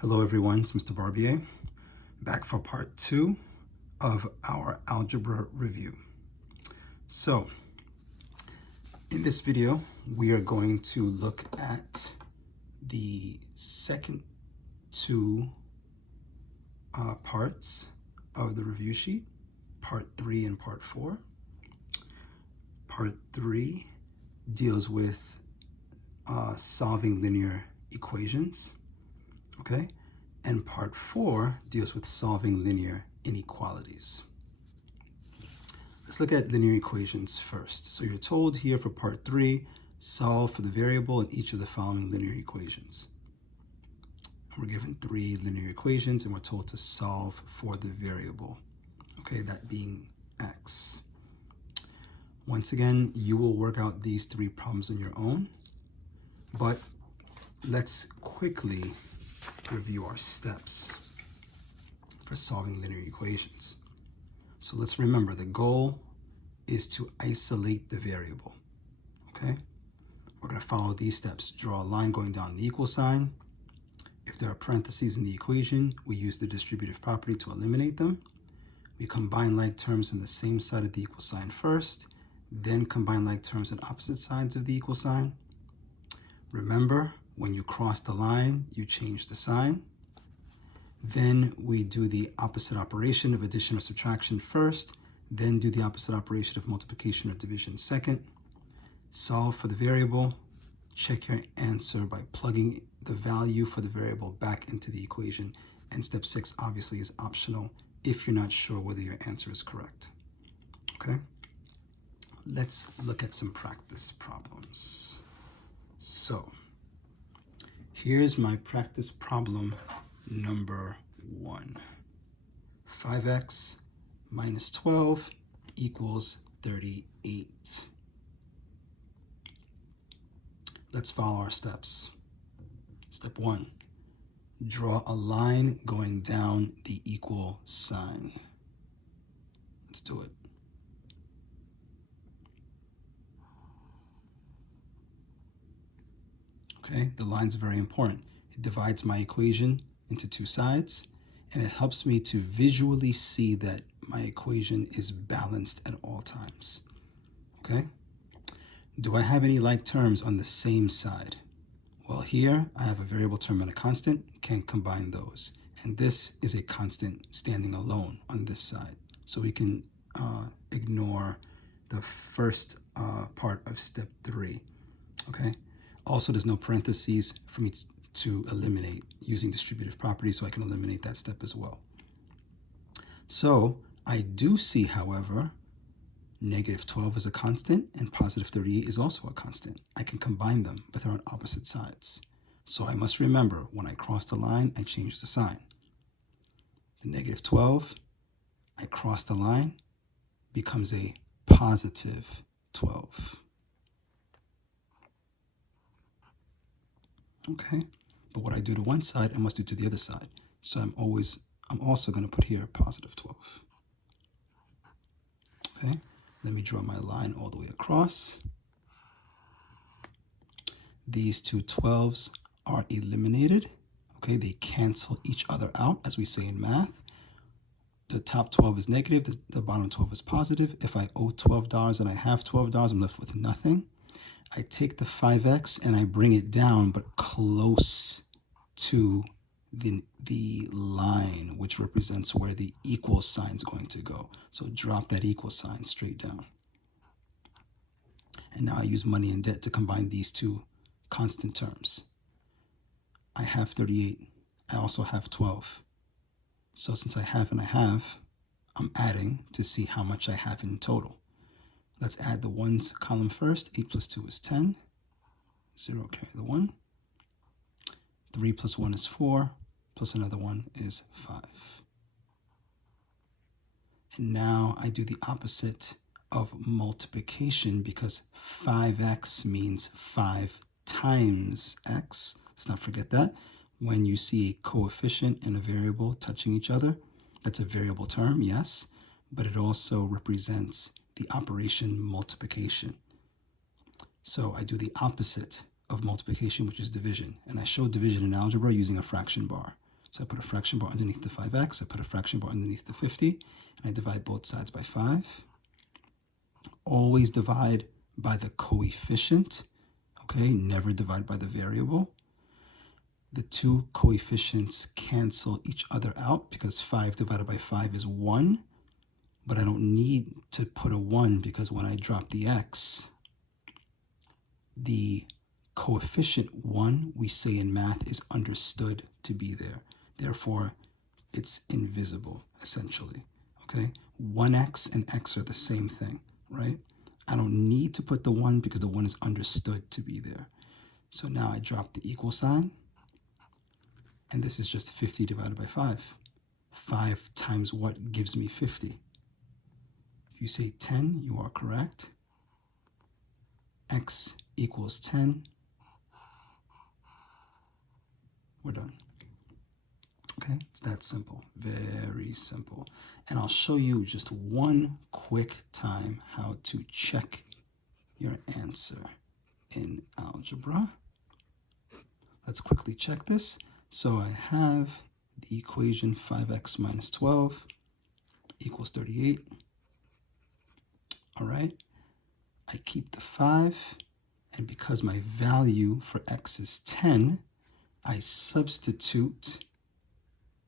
Hello everyone, it's Mr. Barbier, back for part 2 of our algebra review. So, in this video, we are going to look at the second two parts of the review sheet, part 3 and part 4. Part 3 deals with solving linear equations. Okay, and part 4 deals with solving linear inequalities. Let's look at linear equations first. So you're told here for part 3, solve for the variable in each of the following linear equations. And we're given 3 linear equations and we're told to solve for the variable, okay, that being x. Once again, you will work out these 3 problems on your own, but let's quickly review our steps for solving linear equations. So let's remember the goal is to isolate the variable, okay? We're going to follow these steps. Draw a line going down the equal sign. If there are parentheses in the equation, we use the distributive property to eliminate them. We combine like terms on the same side of the equal sign first, then combine like terms on opposite sides of the equal sign. Remember, when you cross the line, you change the sign. Then we do the opposite operation of addition or subtraction first, then do the opposite operation of multiplication or division second. Solve for the variable. Check your answer by plugging the value for the variable back into the equation. And step 6 obviously is optional if you're not sure whether your answer is correct. Okay? Let's look at some practice problems. So, here's my practice problem number 1. 5x minus 12 equals 38. Let's follow our steps. Step 1, draw a line going down the equal sign. Let's do it. Okay, the line's very important. It divides my equation into 2 sides, and it helps me to visually see that my equation is balanced at all times. Okay? Do I have any like terms on the same side? Well, here I have a variable term and a constant, can't combine those. And this is a constant standing alone on this side. So we can ignore the first part of step 3. Okay? Also, there's no parentheses for me to eliminate using distributive property, so I can eliminate that step as well. So I do see, however, negative 12 is a constant and positive 38 is also a constant. I can combine them, but they're on opposite sides. So I must remember, when I cross the line, I change the sign. The negative 12, I cross the line, becomes a positive 12. Okay, but what I do to one side, I must do to the other side. So I'm also going to put here positive 12. Okay, let me draw my line all the way across. These two 12s are eliminated. Okay, they cancel each other out, as we say in math. The top 12 is negative, the bottom 12 is positive. If I owe $12 and I have $12, I'm left with nothing. I take the 5x and I bring it down, but close to the line, which represents where the equal sign is going to go. So drop that equal sign straight down. And now I use money and debt to combine these two constant terms. I have 38. I also have 12. So since I have and I have, I'm adding to see how much I have in total. Let's add the ones column first. 8 plus 2 is 10. 0, carry the 1. 3 plus 1 is 4, plus another 1 is 5. And now I do the opposite of multiplication because 5x means 5 times x. Let's not forget that. When you see a coefficient and a variable touching each other, that's a variable term, yes, but it also represents the operation multiplication. So I do the opposite of multiplication, which is division. And I show division in algebra using a fraction bar. So I put a fraction bar underneath the 5x, I put a fraction bar underneath the 50, and I divide both sides by 5. Always divide by the coefficient, okay? Never divide by the variable. The two coefficients cancel each other out because 5 divided by 5 is 1, but I don't need to put a 1 because when I drop the x, the coefficient 1, we say in math, is understood to be there. Therefore, it's invisible, essentially, okay? 1x and x are the same thing, right? I don't need to put the 1 because the 1 is understood to be there. So now I drop the equal sign, and this is just 50 divided by 5. 5 times what gives me 50? If you say 10, you are correct. X equals 10. We're done. Okay, it's that simple, very simple. And I'll show you just one quick time how to check your answer in algebra. Let's quickly check this. So I have the equation 5x minus 12 equals 38. All right, I keep the 5, and because my value for x is 10, I substitute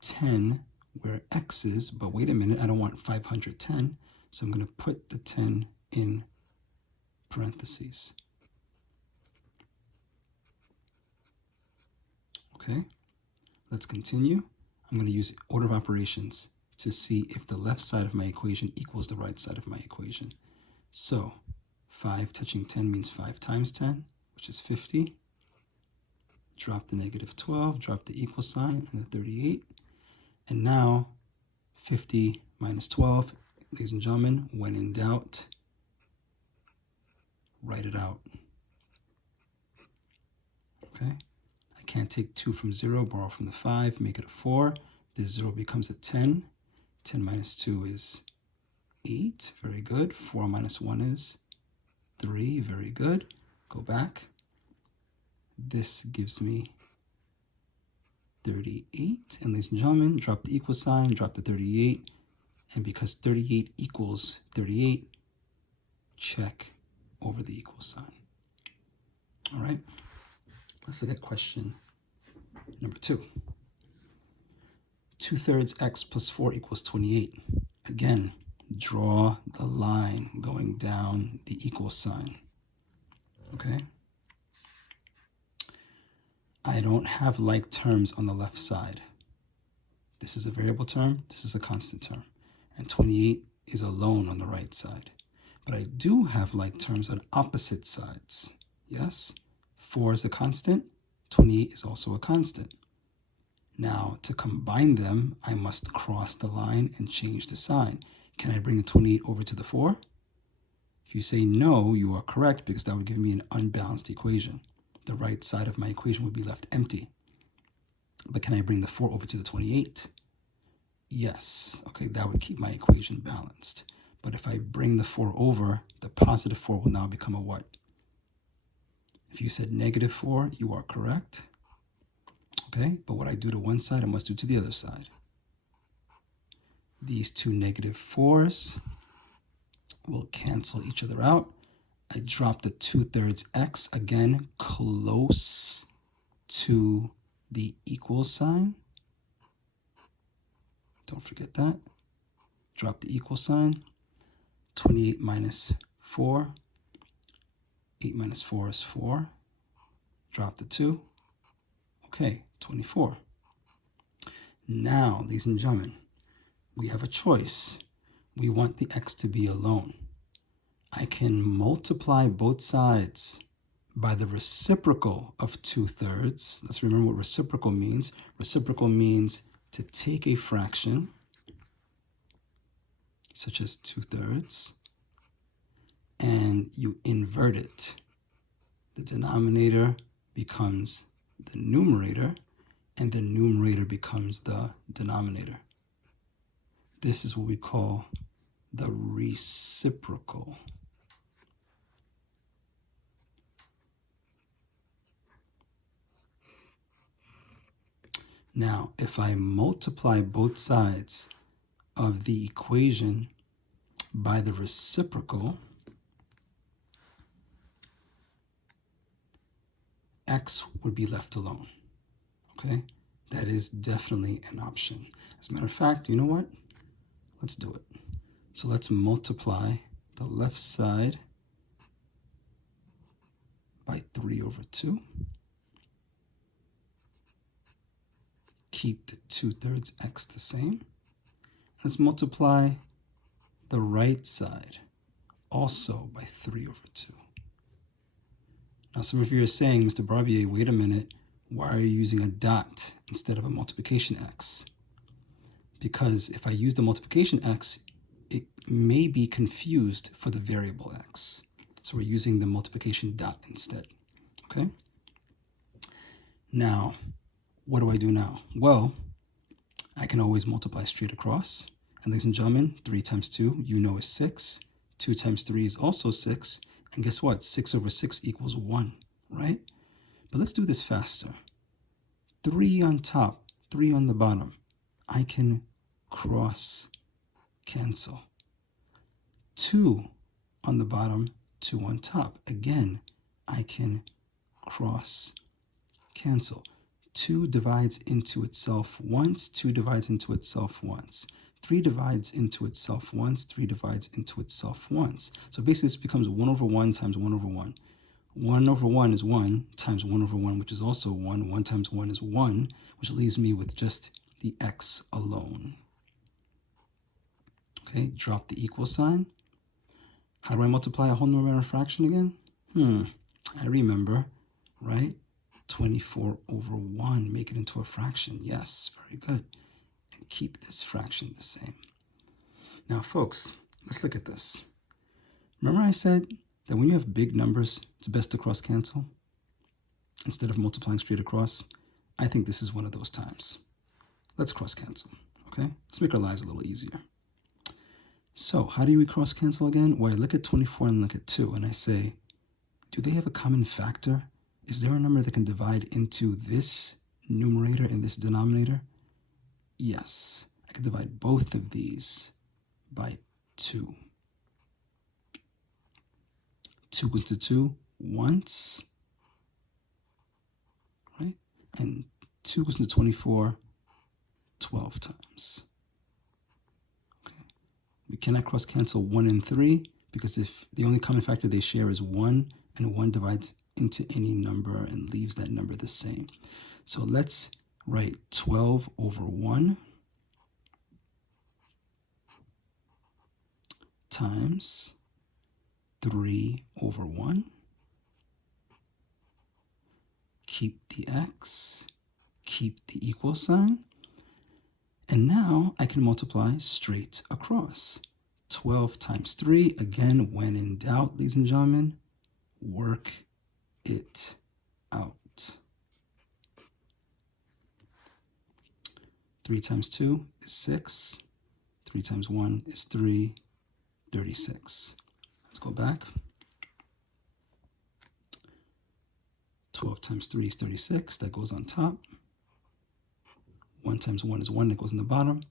10 where x is, but wait a minute, I don't want 510, so I'm going to put the 10 in parentheses. Okay, let's continue. I'm going to use order of operations to see if the left side of my equation equals the right side of my equation. So 5 touching 10 means 5 times 10, which is 50. Drop the negative 12, drop the equal sign, and the 38. And now 50 minus 12, ladies and gentlemen, when in doubt, write it out. Okay? I can't take 2 from 0, borrow from the 5, make it a 4. This 0 becomes a 10. 10 minus 2 is 8. Very good. 4 minus 1 is 3. Very good. Go back. This gives me 38. And ladies and gentlemen, drop the equal sign, drop the 38. And because 38 equals 38, check over the equal sign. All right. Let's look at question number 2. 2/3 x plus 4 equals 28. Again, draw the line going down the equal sign. Okay? I don't have like terms on the left side. This is a variable term, this is a constant term. And 28 is alone on the right side. But I do have like terms on opposite sides. Yes? 4 is a constant, 28 is also a constant. Now, to combine them, I must cross the line and change the sign. Can I bring the 28 over to the 4? If you say no, you are correct because that would give me an unbalanced equation. The right side of my equation would be left empty. But can I bring the 4 over to the 28? Yes. Okay, that would keep my equation balanced. But if I bring the 4 over, the positive 4 will now become a what? If you said negative 4, you are correct. Okay, but what I do to one side, I must do to the other side. These two negative 4s will cancel each other out. I drop the 2/3 x, again, close to the equal sign. Don't forget that. Drop the equal sign. 28 minus 4. 8 minus 4 is 4. Drop the 2. Okay, 24. Now, ladies and gentlemen, we have a choice. We want the x to be alone. I can multiply both sides by the reciprocal of 2/3. Let's remember what reciprocal means. Reciprocal means to take a fraction, such as 2/3, and you invert it. The denominator becomes the numerator, and the numerator becomes the denominator. This is what we call the reciprocal. Now, if I multiply both sides of the equation by the reciprocal, x would be left alone, okay? That is definitely an option. As a matter of fact, you know what? Let's do it. So let's multiply the left side by 3 over 2. Keep the 2/3 x the same. Let's multiply the right side also by 3 over 2. Now some of you are saying, Mr. Barbier, wait a minute, why are you using a dot instead of a multiplication x? Because if I use the multiplication x, it may be confused for the variable x. So we're using the multiplication dot instead, okay? Now, what do I do now? Well, I can always multiply straight across. And ladies and gentlemen, 3 times 2, you know, is 6. 2 times 3 is also 6. And guess what? 6 over 6 equals 1, right? But let's do this faster. 3 on top, 3 on the bottom. I can cross cancel. 2 on the bottom, 2 on top. Again, I can cross cancel. 2 divides into itself once, 2 divides into itself once. 3 divides into itself once, 3 divides into itself once. So basically this becomes 1 over 1 times 1 over 1. 1 over 1 is 1 times 1 over 1, which is also 1. 1 times 1 is 1, which leaves me with just the x alone. Okay, drop the equal sign. How do I multiply a whole number and a fraction again? I remember, right? 24 over 1, make it into a fraction. Yes, very good. And keep this fraction the same. Now, folks, let's look at this. Remember I said that when you have big numbers, it's best to cross cancel instead of multiplying straight across? I think this is one of those times. Let's cross cancel, okay? Let's make our lives a little easier. So how do we cross cancel again? Well, I look at 24 and look at 2, and I say, do they have a common factor? Is there a number that can divide into this numerator and this denominator? Yes, I can divide both of these by 2. 2 goes to 2 once, right? And 2 goes into 24 12 times. Okay. We cannot cross cancel 1 and 3 because if the only common factor they share is 1, and 1 divides into any number and leaves that number the same. So let's write 12 over 1 times 3 over 1. Keep the x, keep the equal sign. And now I can multiply straight across. 12 times 3, again, when in doubt, ladies and gentlemen, work it out. 3 times 2 is 6. 3 times 1 is 3, 36. Let's go back. 12 times 3 is 36. That goes on top. 1 times 1 is 1. That goes in the bottom.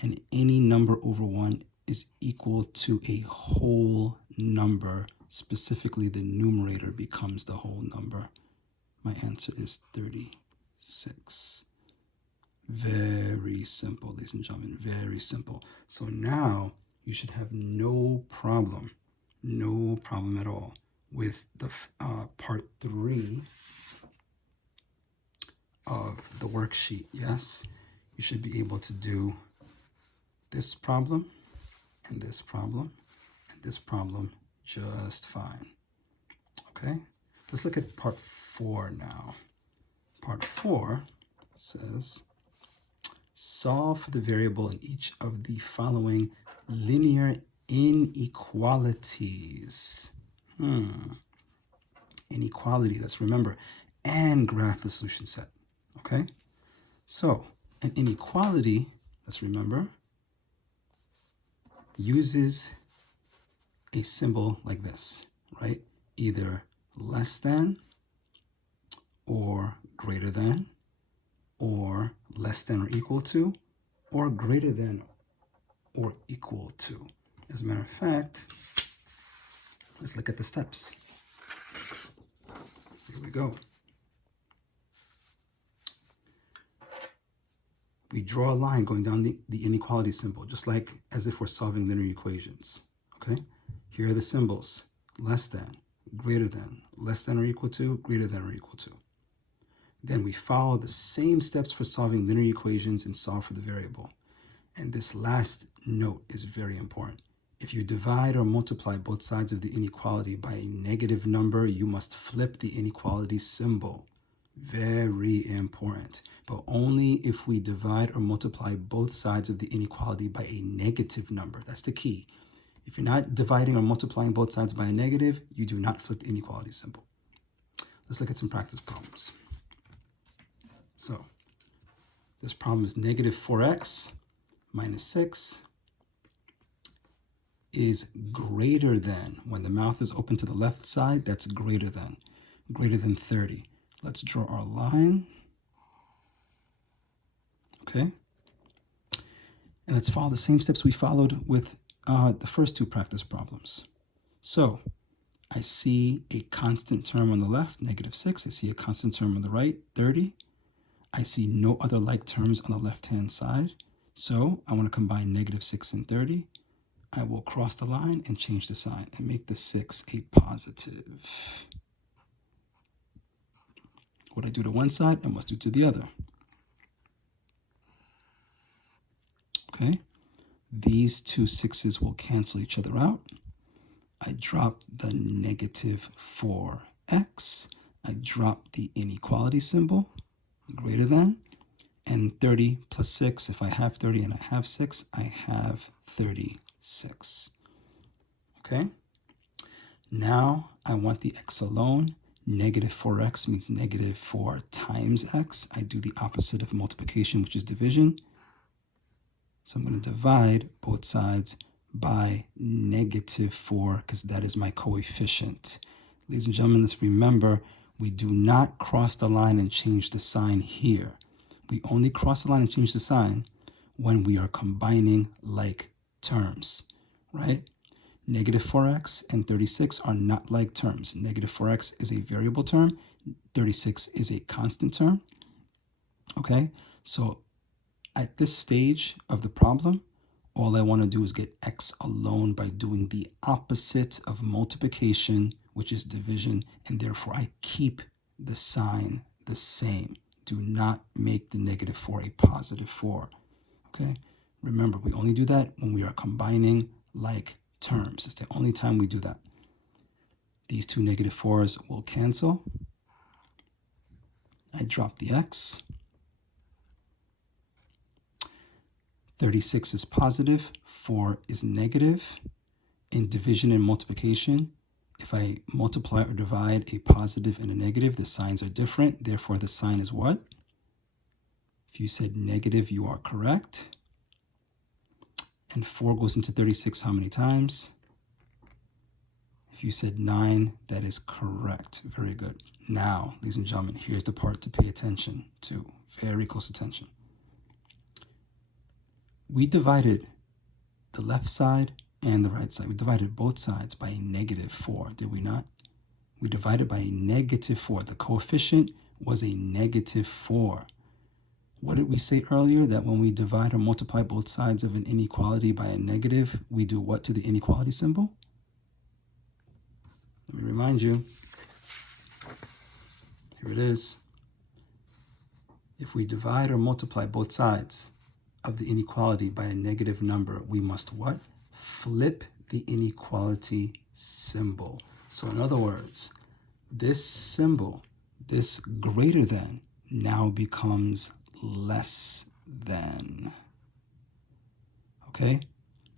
And any number over 1 is equal to a whole number. Specifically, the numerator becomes the whole number. My answer is 36. Very simple, ladies and gentlemen. Very simple. So now you should have no problem at all with the part 3 of the worksheet. Yes, you should be able to do this problem and this problem and this problem just fine. Okay, let's look at part 4 now. Part 4 says, solve for the variable in each of the following linear inequalities. Inequality, let's remember, and graph the solution set. Okay, so an inequality, let's remember, uses a symbol like this, right? Either less than or greater than or less than or equal to, or greater than or equal to. As a matter of fact, let's look at the steps. Here we go. We draw a line going down the inequality symbol, just like as if we're solving linear equations. Okay? Here are the symbols: less than, greater than, less than or equal to, greater than or equal to. Then we follow the same steps for solving linear equations and solve for the variable. And this last note is very important. If you divide or multiply both sides of the inequality by a negative number, you must flip the inequality symbol. Very important. But only if we divide or multiply both sides of the inequality by a negative number. That's the key. If you're not dividing or multiplying both sides by a negative, you do not flip the inequality symbol. Let's look at some practice problems. So this problem is negative 4x minus 6 is greater than, when the mouth is open to the left side, that's greater than 30. Let's draw our line. Okay. And let's follow the same steps we followed with the first two practice problems. So I see a constant term on the left, negative 6. I see a constant term on the right, 30. I see no other like terms on the left-hand side. So I want to combine negative 6 and 30. I will cross the line and change the sign and make the 6 a positive. What I do to one side, I must do to the other. Okay, these two 6's will cancel each other out. I drop the negative 4x. I drop the inequality symbol, greater than, and 30 plus 6, if I have 30 and I have 6, I have 36. Okay, now I want the x alone. Negative 4x means negative 4 times x. I do the opposite of multiplication, which is division. So I'm going to divide both sides by negative 4 because that is my coefficient. Ladies and gentlemen, let's remember, we do not cross the line and change the sign here. We only cross the line and change the sign when we are combining like terms, right? Negative 4x and 36 are not like terms. Negative 4x is a variable term. 36 is a constant term. Okay, so at this stage of the problem, all I want to do is get x alone by doing the opposite of multiplication, which is division, and therefore I keep the sign the same. Do not make the negative 4 a positive 4. Okay, remember, we only do that when we are combining like terms. It's the only time we do that. These two negative 4's will cancel. I drop the x. 36 is positive, 4 is negative. In division and multiplication, if I multiply or divide a positive and a negative, the signs are different. Therefore, the sign is what? If you said negative, you are correct. And 4 goes into 36 how many times? If you said 9, that is correct. Very good. Now, ladies and gentlemen, here's the part to pay attention to. Very close attention. We divided the left side and the right side. We divided both sides by a negative 4, did we not? We divided by a negative 4. The coefficient was a negative 4. What did we say earlier? That when we divide or multiply both sides of an inequality by a negative, we do what to the inequality symbol? Let me remind you. Here it is. If we divide or multiply both sides of the inequality by a negative number, we must what? Flip the inequality symbol. So in other words, this symbol, this greater than, now becomes less than. Okay?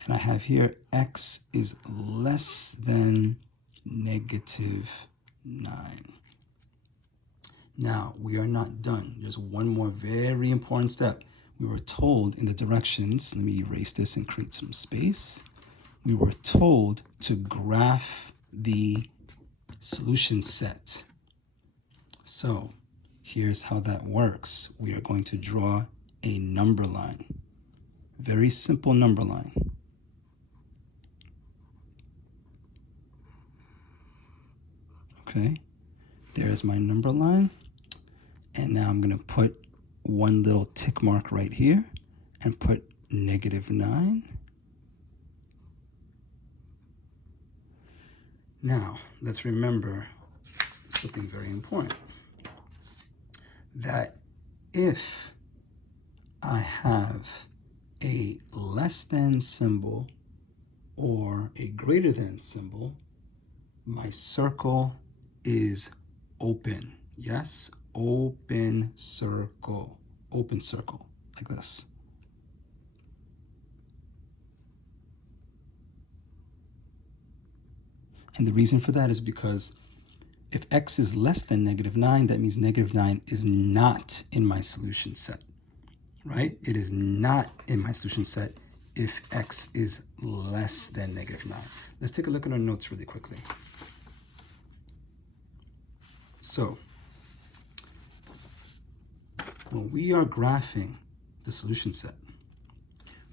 And I have here x is less than negative 9. Now, we are not done. There's one more very important step. We were told in the directions, let me erase this and create some space. We were told to graph the solution set. So Here's how that works. We are going to draw a number line. Very simple number line. Okay, there's my number line. And now I'm going to put one little tick mark right here and put -9. Now, let's remember something very important. That if I have a less than symbol or a greater than symbol, my circle is open. Yes, open circle, like this. And the reason for that is because if x is less than -9, that means -9 is not in my solution set, right? It is not in my solution set if x is less than -9. Let's take a look at our notes really quickly. So, when we are graphing the solution set,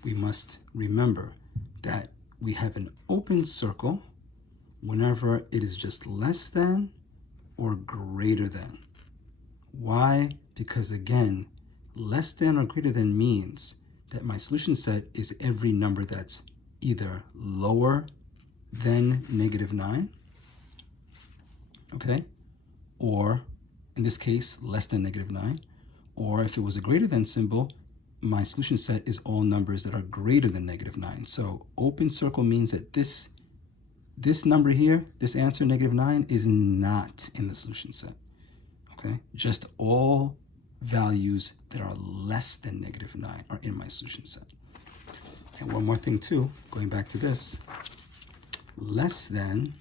we must remember that we have an open circle whenever it is just less than or greater than. Why? Because again, less than or greater than means that my solution set is every number that's either lower than -9, okay, or in this case, less than -9, or if it was a greater than symbol, my solution set is all numbers that are greater than -9. So open circle means that this number here, this answer, -9, is not in the solution set, okay? Just all values that are less than -9 are in my solution set. And one more thing too, going back to this, less than,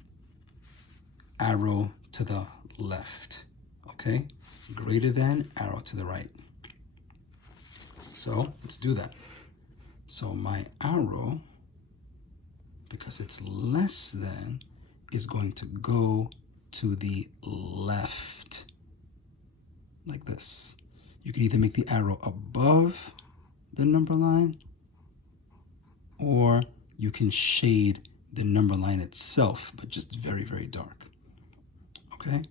arrow to the left, okay? Greater than, arrow to the right. So let's do that. So my arrow, because it's less than, is going to go to the left, like this. You can either make the arrow above the number line, or you can shade the number line itself, but just very, very dark, okay?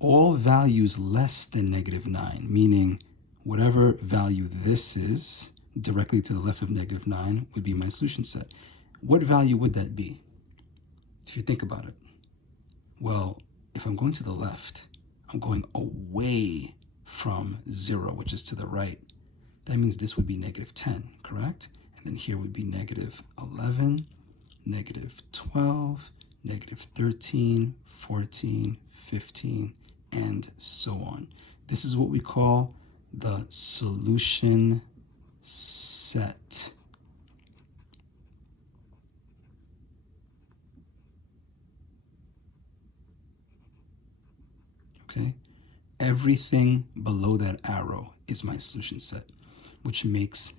All values less than -9, meaning whatever value this is, directly to the left of -9, would be my solution set. What value would that be, if you think about it? Well, if I'm going to the left, I'm going away from 0, which is to the right. That means this would be -10, correct? And then here would be -11, -12, -13, 14, 15, and so on. This is what we call the solution set. Okay? Everything below that arrow is my solution set, which makes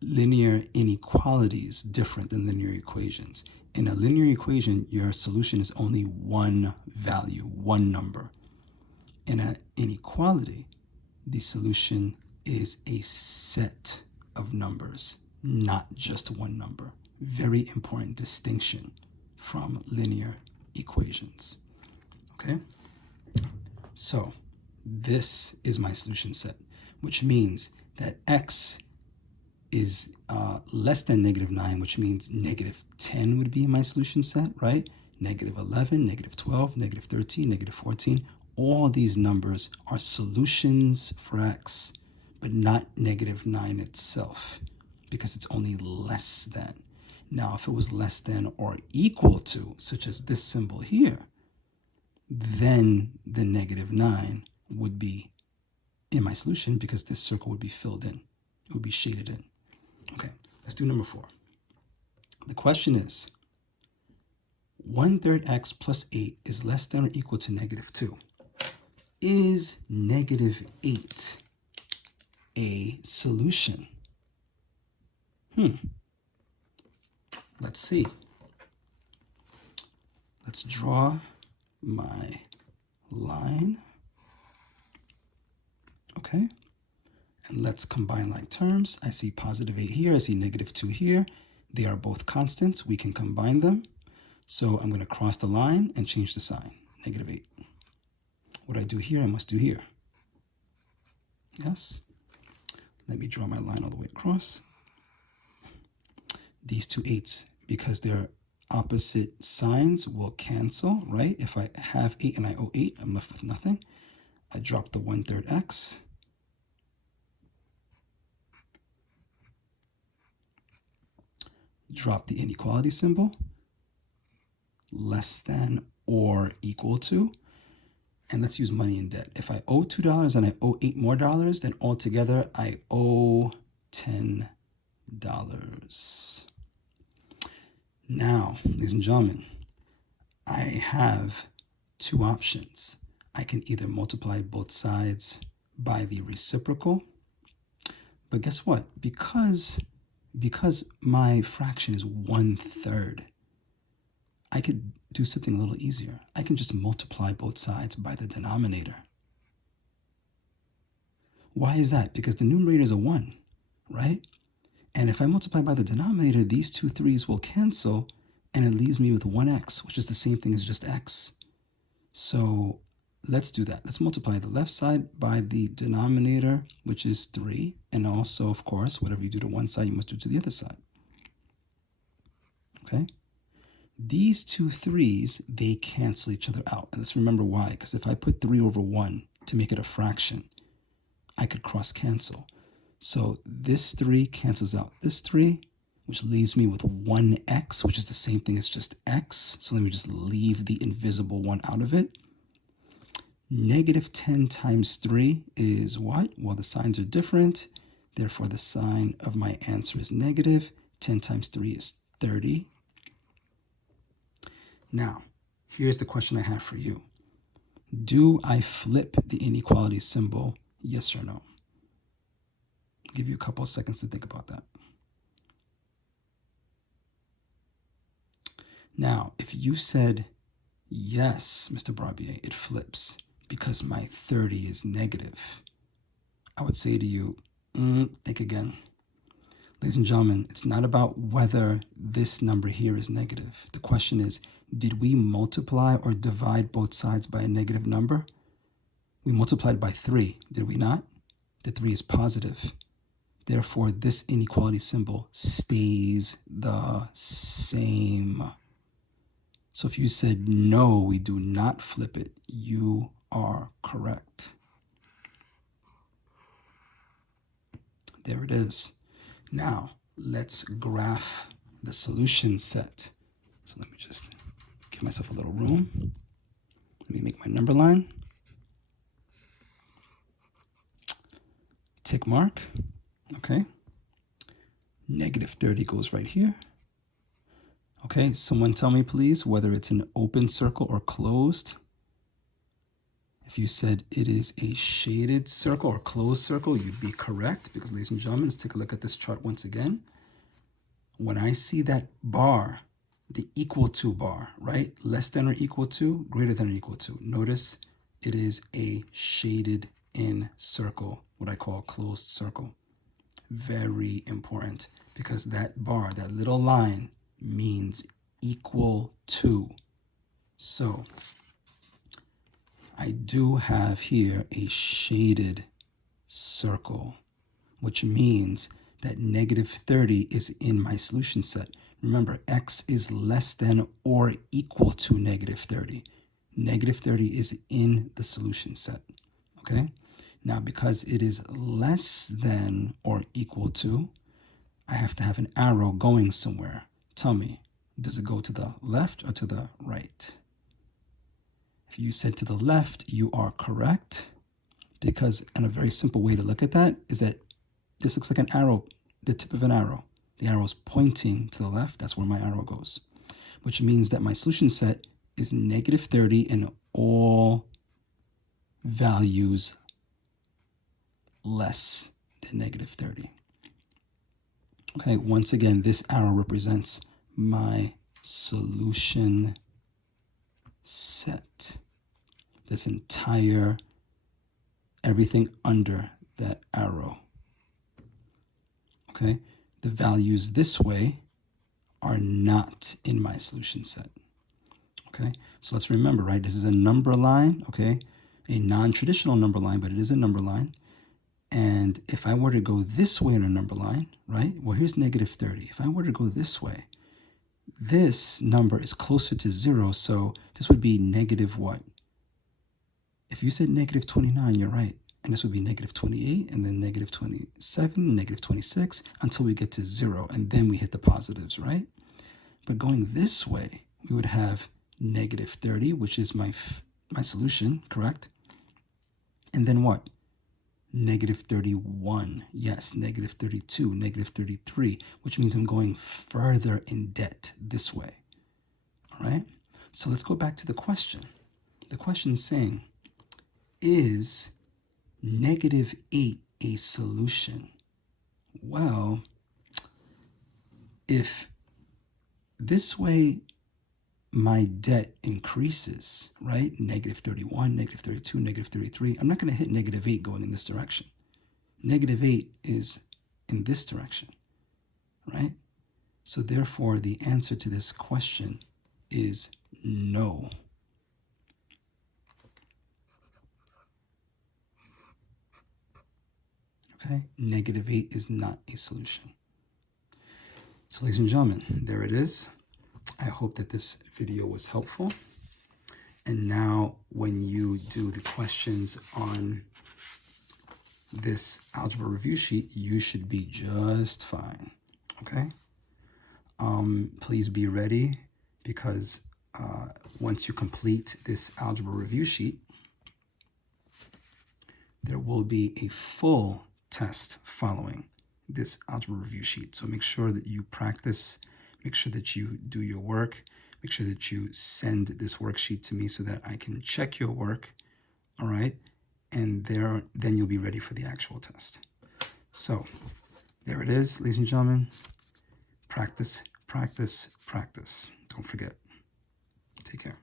linear inequalities different than linear equations. In a linear equation, your solution is only one value, one number. In an inequality, the solution is a set of numbers, not just one number. Very important distinction from linear equations. Okay? So this is my solution set, which means that x is less than -9, which means -10 would be my solution set, right? -11, -12, -13, -14. All these numbers are solutions for x, but not -9 itself, because it's only less than. Now, if it was less than or equal to, such as this symbol here, then the -9 would be in my solution, because this circle would be filled in. It would be shaded in. Okay, let's do number 4. The question is, 1/3 x plus 8 is less than or equal to -2. Is -8 a solution? Let's see. Let's draw my line. Okay, and let's combine like terms. I see positive 8 here, I see negative 2 here. They are both constants, we can combine them. So I'm going to cross the line and change the sign, negative 8. What I do here, I must do here. Yes? Let me draw my line all the way across. These two 8s, because they're opposite signs, will cancel, right? If I have 8 and I owe 8, I'm left with nothing. I drop the 1/3 x. Drop the inequality symbol. Less than or equal to. And let's use money and debt. If I owe $2 and I owe 8 more dollars, then altogether I owe $10. Now, ladies and gentlemen, I have two options. I can either multiply both sides by the reciprocal, but guess what? Because my fraction is 1/3, I could do something a little easier. I can just multiply both sides by the denominator. Why is that? Because the numerator is a 1, right? And if I multiply by the denominator, these two 3's will cancel, and it leaves me with 1x, which is the same thing as just x. So let's do that. Let's multiply the left side by the denominator, which is 3. And also, of course, whatever you do to one side, you must do to the other side. Okay? These two 3's, they cancel each other out. And let's remember why. Because if I put 3 over 1 to make it a fraction, I could cross cancel. So this 3 cancels out this 3, which leaves me with 1x, which is the same thing as just x. So let me just leave the invisible 1 out of it. Negative 10 times 3 is what? Well, the signs are different. Therefore, the sign of my answer is negative. 10 times 3 is 30. Now, here's the question I have for you. Do I flip the inequality symbol, yes or no? I'll give you a couple of seconds to think about that. Now, if you said, yes, Mr. Barbier, it flips because my 30 is negative, I would say to you, think again. Ladies and gentlemen, it's not about whether this number here is negative. The question is, did we multiply or divide both sides by a negative number? We multiplied by 3, did we not? The 3 is positive. Therefore, this inequality symbol stays the same. So if you said, no, we do not flip it, you are correct. There it is. Now, let's graph the solution set. So let me just give myself a little room. Let me make my number line. Tick mark. Okay. Negative 30 goes right here. Okay, someone tell me, please, whether it's an open circle or closed. If you said it is a shaded circle or closed circle, you'd be correct, because, ladies and gentlemen, let's take a look at this chart once again. When I see that bar, the equal to bar, right? Less than or equal to, greater than or equal to. Notice it is a shaded in circle, what I call a closed circle. Very important, because that bar, that little line, means equal to. So I do have here a shaded circle, which means that negative 30 is in my solution set. Remember, x is less than or equal to negative 30. Negative 30 is in the solution set, okay? Now, because it is less than or equal to, I have to have an arrow going somewhere. Tell me, does it go to the left or to the right? If you said to the left, you are correct, because, and a very simple way to look at that is that this looks like an arrow, the tip of an arrow. The arrow is pointing to the left. That's where my arrow goes, which means that my solution set is negative 30 in all values less than negative 30. Okay, once again, this arrow represents my solution set. This entire everything under that arrow. Okay, the values this way are not in my solution set. Okay, so let's remember, right? This is a number line, okay? A non-traditional number line, but it is a number line. And if I were to go this way in a number line, right? Well, here's negative 30. If I were to go this way, this number is closer to 0, so this would be negative what? If you said negative 29, you're right. And this would be negative 28, and then negative 27, negative 26, until we get to 0, and then we hit the positives, right? But going this way, we would have negative 30, which is my solution, correct? And then what? Negative 31, yes, negative 32, negative 33, which means I'm going further in debt this way, all right? So let's go back to the question. The question is saying, is negative 8 a solution? Well, if this way my debt increases, right? Negative 31, negative 32, negative 33. I'm not going to hit negative 8 going in this direction. Negative 8 is in this direction, right? So therefore, the answer to this question is no. Okay? Negative 8 is not a solution. So ladies and gentlemen, there it is. I hope that this video was helpful. And now when you do the questions on this algebra review sheet, you should be just fine, okay? Please be ready, because once you complete this algebra review sheet, there will be a full test following this algebra review sheet. So make sure that you practice. Make sure that you do your work. Make sure that you send this worksheet to me so that I can check your work, all right? And then you'll be ready for the actual test. So there it is, ladies and gentlemen. Practice, practice, practice. Don't forget. Take care.